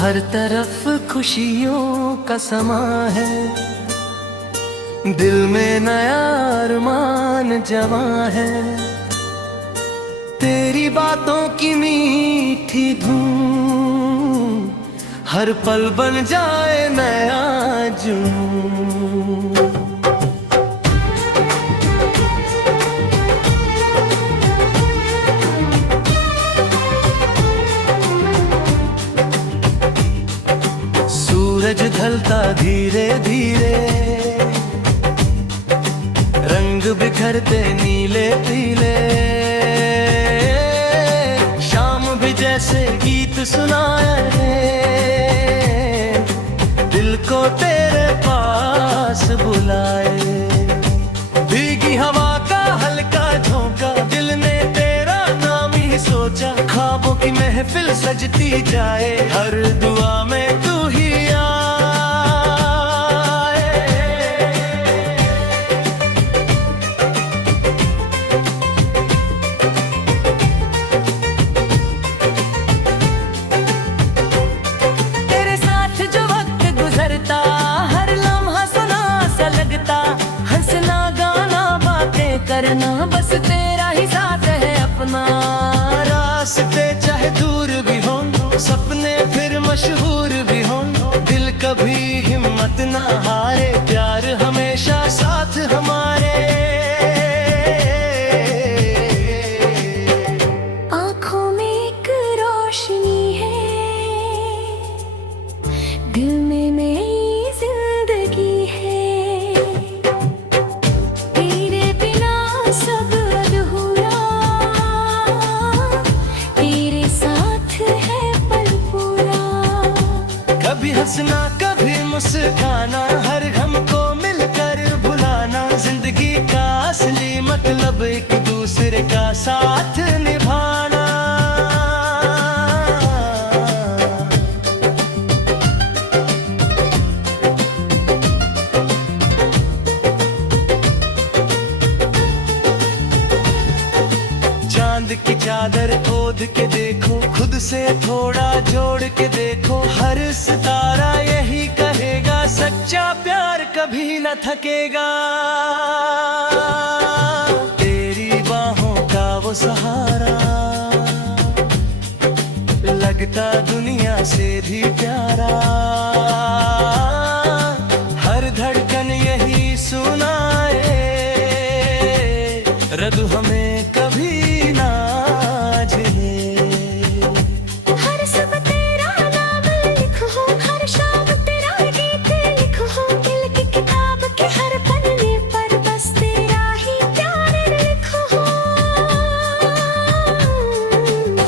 हर तरफ खुशियों का समा है, दिल में नया अरमान जमा है। तेरी बातों की मीठी धूम हर पल बन जाए नया जुनून। सूरज ढलता धीरे धीरे, रंग बिखरते नीले पीले। शाम भी जैसे गीत सुनाए, दिल को तेरे पास बुलाए। भीगी हवा का हल्का झोंका, दिल ने तेरा नाम ही सोचा। ख्वाबों की महफिल सजती जाए, हर दुआ में तू ही करना। बस तेरा ही साथ है अपना। रास्ते चाहे दूर भी हो, सपने फिर मशहूर भी हो, दिल कभी हिम्मत ना हारे। प्यार हमेशा साथ हमारे। आँखों में एक रोशनी है, दिल में नई जिंदगी है। कभी हंसना कभी मुस्काना, हर गम को मिलकर भुलाना। जिंदगी का असली मतलब एक दूसरे का साथ निभाना। चांद की चादर ओढ़ के देखो, खुद से थोड़ा जोड़ के देखो। हर सितारा यही कहेगा, सच्चा प्यार कभी न थकेगा। तेरी बाहों का वो सहारा लगता दुनिया से भी प्यारा। हर धड़कन यही सुनाए, रब हमें कभी ना झेले। हर सब तेरा नाम लिखो, हर शाम तेरा गीत लिखो। दिल की किताब के हर पन्ने पर बस तेरा ही प्यार लिखो।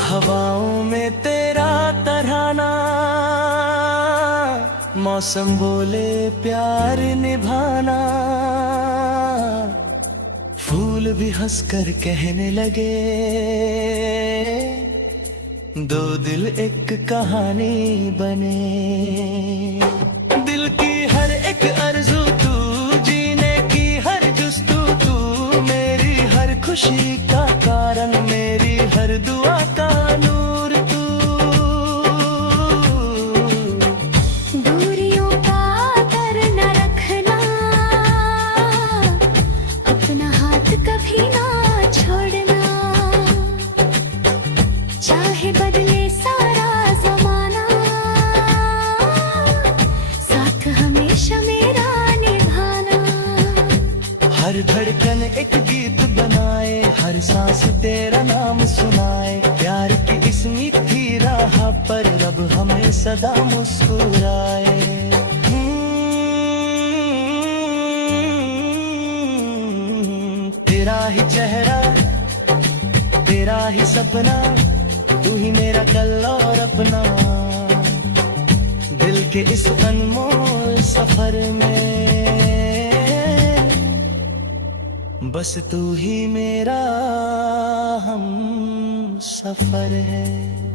हवाओं में तेरा तराना, मौसम बोले प्यार निभाना। फूल भी हंसकर कहने लगे, दो दिल एक कहानी बने। दिल की हर एक आरज़ू तू, जीने की हर जुस्तू तू। मेरी हर खुशी का कारण, मेरी हर दुआ का नूर तू। दूरियों का डर न रखना, अपना हाथ कभी ना छोड़ना। चाहे बदले सारा जमाना, साथ हमेशा मेरा निभाना। हर धड़कन एक गीत बनाए, हर सांस तेरा नाम सुनाए। प्यार की इस मीठी राह पर रब हमें सदा मुस्कुराए। तेरा ही चेहरा, तेरा ही सपना, तू ही मेरा कल और अपना। दिल के इस अनमोल सफर में बस तू ही मेरा हम सफर है।